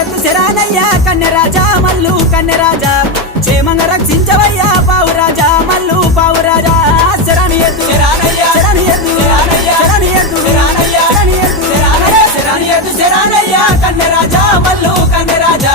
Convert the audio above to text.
ఎత్తు శరానయ్యా కన్నెరాజా మల్లు కన్నెరాజా క్షేమంగా రక్షించవయ్యా పావురాజా మల్లు పావురాజా శరాని ఎత్తు శరాని ఎత్తు శరాని ఎత్తు శరాని ఎత్తు శరాని ఎత్తు శరానయ్యా కన్నెరాజా మల్లు కన్నెరాజా